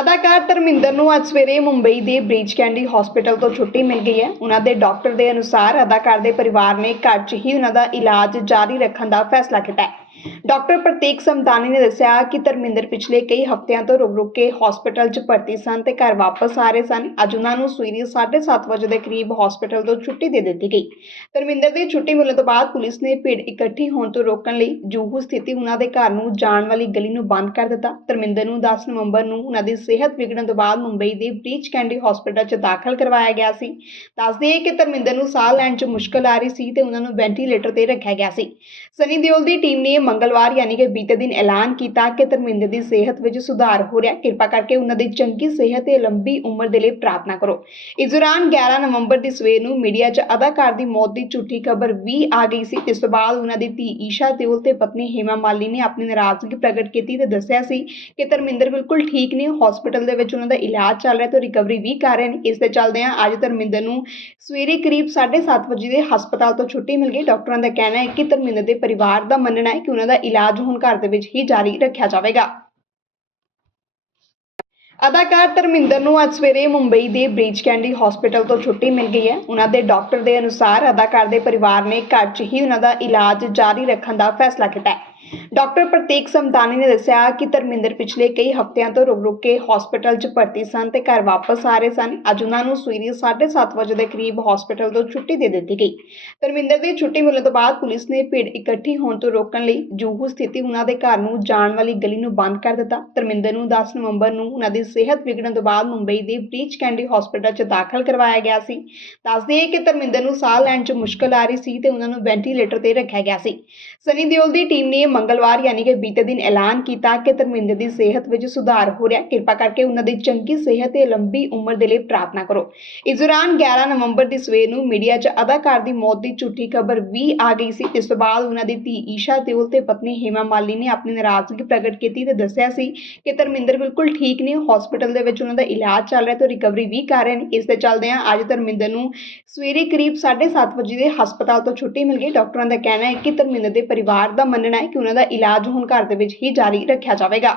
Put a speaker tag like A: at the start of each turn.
A: ਅਦਾਕਾਰ ਧਰਮਿੰਦਰ ਨੂੰ ਅੱਜ ਸਵੇਰੇ ਮੁੰਬਈ ਦੇ ਬ੍ਰਿਜ ਕੈਂਡੀ ਹਸਪੀਟਲ ਤੋਂ ਛੁੱਟੀ ਮਿਲ ਗਈ ਹੈ। ਉਹਨਾਂ ਦੇ ਡਾਕਟਰ ਦੇ ਅਨੁਸਾਰ ਅਦਾਕਾਰ ਦੇ ਪਰਿਵਾਰ ਨੇ ਘਰ 'ਚ ਹੀ ਉਹਨਾਂ ਦਾ ਇਲਾਜ ਜਾਰੀ ਰੱਖਣ ਦਾ ਫੈਸਲਾ ਕੀਤਾ ਹੈ। ਡਾਕਟਰ ਪ੍ਰਤੀਕ ਸਮਦਾਨੀ ਨੇ ਦੱਸਿਆ ਕਿ ਧਰਮਿੰਦਰ ਪਿਛਲੇ ਕਈ ਹਫ਼ਤਿਆਂ ਤੋਂ ਰੁਕ-ਰੁਕ ਕੇ ਹਸਪੀਟਲ 'ਚ ਭਰਤੀ ਸਨ ਤੇ ਘਰ ਵਾਪਸ ਆ ਰਹੇ ਸਨ। ਅੱਜ ਉਹਨਾਂ ਨੂੰ ਸਵੇਰੇ 7:30 ਵਜੇ ਦੇ ਕਰੀਬ ਹਸਪੀਟਲ ਤੋਂ ਛੁੱਟੀ ਦੇ ਦਿੱਤੀ ਗਈ। ਧਰਮਿੰਦਰ ਦੀ ਛੁੱਟੀ ਮਿਲਣ ਤੋਂ ਬਾਅਦ ਪੁਲਿਸ ਨੇ ਭੀੜ ਇਕੱਠੀ ਹੋਣ ਤੋਂ ਰੋਕਣ ਲਈ ਜੂਹੂ ਸਥਿਤੀ ਉਹਨਾਂ ਦੇ ਘਰ ਨੂੰ ਜਾਣ ਵਾਲੀ ਗਲੀ ਨੂੰ ਬੰਦ ਕਰ ਦਿੱਤਾ। ਧਰਮਿੰਦਰ ਨੂੰ 10 ਨਵੰਬਰ ਨੂੰ ਉਹਨਾਂ ਦੀ ਸਿਹਤ ਵਿਗੜਨ ਤੋਂ ਬਾਅਦ ਮੁੰਬਈ ਦੇ ਬ੍ਰੀਚ ਕੈਂਡੀ ਹਸਪੀਟਲ 'ਚ ਦਾਖਲ ਕਰਵਾਇਆ ਗਿਆ ਸੀ। ਦੱਸ ਕਿ ਧਰਮਿੰਦਰ ਨੂੰ ਸਾਹ ਲੈਣ 'ਚ ਮੁਸ਼ਕਲ ਆ ਰਹੀ ਸੀ ਤੇ ਉਹਨਾਂ ਨੂੰ ਵੈਂਟੀਲੇਟਰ ਤੇ ਰੱਖਿਆ ਗਿਆ ਸੀ। ਸਨੀ ਦਿਓਲ ਦੀ ਟੀਮ ਨੇ ਮੰਗਲਵਾਰ ਯਾਨੀ ਕਿ ਬੀਤੇ ਦਿਨ ਐਲਾਨ ਕੀਤਾ ਕਿ ਧਰਮਿੰਦਰ ਦੀ ਸਿਹਤ ਵਿੱਚ ਸੁਧਾਰ ਹੋ ਰਿਹਾ ਕਿਰਪਾ ਕਰਕੇ ਉਹਨਾਂ ਦੀ ਚੰਗੀ ਸਿਹਤ ਤੇ ਲੰਬੀ ਉਮਰ ਦੇ ਲਈ ਪ੍ਰਾਰਥਨਾ ਕਰੋ। ਇਸ ਦੌਰਾਨ 11 ਨਵੰਬਰ ਦੀ ਸਵੇਰ ਨੂੰ ਮੀਡੀਆ 'ਚ ਅਦਾਕਾਰ ਦੀ ਮੌਤ ਦੀ ਝੂਠੀ ਖਬਰ ਵੀ ਆ ਗਈ ਸੀ। ਇਸ ਤੋਂ ਬਾਅਦ ਉਹਨਾਂ ਦੀ ਧੀ ਈਸ਼ਾ ਦਿਓਲ ਤੇ ਪਤਨੀ ਹੇਮਾ ਮਾਲੀ ਨੇ ਆਪਣੀ ਨਾਰਾਜ਼ਗੀ ਪ੍ਰਗਟ ਕੀਤੀ ਤੇ ਦੱਸਿਆ ਸੀ ਕਿ ਧਰਮਿੰਦਰ ਬਿਲਕੁਲ ਠੀਕ ਨੇ। ਹਸਪੀਟਲ ਦੇ ਵਿੱਚ ਉਹਨਾਂ ਦਾ ਇਲਾਜ ਚੱਲ ਰਿਹਾ ਤੇ ਰਿਕਵਰੀ ਵੀ ਕਰ ਰਹੇ ਨੇ। ਇਸ ਦੇ ਚੱਲਦਿਆਂ ਅੱਜ ਧਰਮਿੰਦਰ ਨੂੰ ਸਵੇਰੇ ਕਰੀਬ 7:30 ਵਜੇ ਦੇ ਹਸਪਤਾਲ ਤੋਂ ਛੁੱਟੀ ਮਿਲ ਗਈ। ਡਾਕਟਰਾਂ ਦਾ ਕਹਿਣਾ ਹੈ ਕਿ ਧਰਮਿੰਦਰ ਦੇ ਪਰਿਵਾਰ ਦਾ ਮੰਨਣਾ ਹੈ ਕਿ ਉਹਨਾਂ ਦਾ ਇਲਾਜ ਹੁਣ ਘਰ ਦੇ ਵਿੱਚ ਹੀ ਜਾਰੀ ਰੱਖਿਆ ਜਾਵੇਗਾ। ਅਦਾਕਾਰ ਧਰਮਿੰਦਰ ਨੂੰ ਅੱਜ ਸਵੇਰੇ ਮੁੰਬਈ ਦੇ ਬ੍ਰਿਜ ਕੈਂਡੀ ਹਸਪੀਟਲ ਤੋਂ ਛੁੱਟੀ ਮਿਲ ਗਈ ਹੈ। ਉਹਨਾਂ ਦੇ ਡਾਕਟਰ ਦੇ ਅਨੁਸਾਰ ਅਦਾਕਾਰ ਦੇ ਪਰਿਵਾਰ ਨੇ ਘਰ 'ਚ ਹੀ ਉਹਨਾਂ ਦਾ ਇਲਾਜ ਜਾਰੀ ਰੱਖਣ ਦਾ ਫੈਸਲਾ ਕੀਤਾ ਹੈ। ਡਾਕਟਰ ਪ੍ਰਤੀਕ ਸਮਦਾਨੀ ਨੇ ਦੱਸਿਆ ਕਿ ਧਰਮਿੰਦਰ ਪਿਛਲੇ ਕਈ ਹਫ਼ਤਿਆਂ ਤੋਂ ਰੁਕ-ਰੁਕ ਕੇ ਹਸਪੀਟਲ 'ਚ ਭਰਤੀ ਸਨ ਤੇ ਘਰ ਵਾਪਸ ਆ ਰਹੇ ਸਨ। ਅੱਜ ਉਹਨਾਂ ਨੂੰ ਸਵੇਰੇ 7:30 ਵਜੇ ਦੇ ਕਰੀਬ ਹਸਪੀਟਲ ਤੋਂ ਛੁੱਟੀ ਦੇ ਦਿੱਤੀ ਗਈ। ਧਰਮਿੰਦਰ ਦੀ ਛੁੱਟੀ ਮਿਲਣ ਤੋਂ ਬਾਅਦ ਪੁਲਿਸ ਨੇ ਭੀੜ ਇਕੱਠੀ ਹੋਣ ਤੋਂ ਰੋਕਣ ਲਈ ਜੂਹੂ ਸਥਿਤੀ ਉਹਨਾਂ ਦੇ ਘਰ ਨੂੰ ਜਾਣ ਵਾਲੀ ਗਲੀ ਨੂੰ ਬੰਦ ਕਰ ਦਿੱਤਾ। ਧਰਮਿੰਦਰ ਨੂੰ 10 ਨਵੰਬਰ ਨੂੰ ਉਹਨਾਂ ਦੀ ਸਿਹਤ ਵਿਗੜਨ ਤੋਂ ਬਾਅਦ ਮੁੰਬਈ ਦੇ ਬ੍ਰੀਚ ਕੈਂਡੀ ਹਸਪੀਟਲ 'ਚ ਦਾਖਲ ਕਰਵਾਇਆ ਗਿਆ ਸੀ। ਦੱਸ ਕਿ ਧਰਮਿੰਦਰ ਨੂੰ ਸਾਹ ਲੈਣ 'ਚ ਮੁਸ਼ਕਲ ਆ ਰਹੀ ਸੀ ਤੇ ਉਹਨਾਂ ਨੂੰ ਵੈਂਟੀਲੇਟਰ ਤੇ ਰੱਖਿਆ ਗਿਆ ਸੀ। ਸਨੀ ਦਿਓਲ ਦੀ ਟੀਮ ਨੇ ਮੰਗਲਵਾਰ ਯਾਨੀ ਕਿ ਬੀਤੇ ਦਿਨ ਐਲਾਨ ਕੀਤਾ ਕਿ ਧਰਮਿੰਦਰ ਦੀ ਸਿਹਤ ਵਿੱਚ ਸੁਧਾਰ ਹੋ ਰਿਹਾ ਕਿਰਪਾ ਕਰਕੇ ਉਹਨਾਂ ਦੀ ਚੰਗੀ ਸਿਹਤ ਤੇ ਲੰਬੀ ਉਮਰ ਦੇ ਲਈ ਪ੍ਰਾਰਥਨਾ ਕਰੋ। ਇਸ ਦੌਰਾਨ 11 ਨਵੰਬਰ ਦੀ ਸਵੇਰ ਨੂੰ ਮੀਡੀਆ 'ਚ ਅਦਾਕਾਰ ਦੀ ਮੌਤ ਦੀ ਝੂਠੀ ਖਬਰ ਵੀ ਆ ਗਈ ਸੀ। ਇਸ ਤੋਂ ਬਾਅਦ ਉਹਨਾਂ ਦੀ ਧੀ ਈਸ਼ਾ ਦਿਓਲ ਤੇ ਪਤਨੀ ਹੇਮਾ ਮਾਲੀ ਨੇ ਆਪਣੀ ਨਾਰਾਜ਼ਗੀ ਪ੍ਰਗਟ ਕੀਤੀ ਤੇ ਦੱਸਿਆ ਸੀ ਕਿ ਧਰਮਿੰਦਰ ਬਿਲਕੁਲ ਠੀਕ ਨੇ। ਹਸਪੀਟਲ ਦੇ ਵਿੱਚ ਉਹਨਾਂ ਦਾ ਇਲਾਜ ਚੱਲ ਰਿਹਾ ਤੇ ਰਿਕਵਰੀ ਵੀ ਕਰ ਰਹੇ ਨੇ। ਇਸ ਦੇ ਚੱਲਦਿਆਂ ਅੱਜ ਧਰਮਿੰਦਰ ਨੂੰ ਸਵੇਰੇ ਕਰੀਬ 7:30 ਵਜੇ ਦੇ ਹਸਪਤਾਲ ਤੋਂ ਛੁੱਟੀ ਮਿਲ ਗਈ। ਡਾਕਟਰਾਂ ਦਾ ਕਹਿਣਾ ਹੈ ਕਿ ਧਰਮਿੰਦਰ ਦੇ ਪਰਿਵਾਰ ਦਾ ਮੰਨਣਾ ਹੈ ਕਿ ਉਹਨਾਂ ਦਾ ਇਲਾਜ ਹੁਣ ਘਰ ਦੇ ਵਿੱਚ ਹੀ ਜਾਰੀ ਰੱਖਿਆ ਜਾਵੇਗਾ।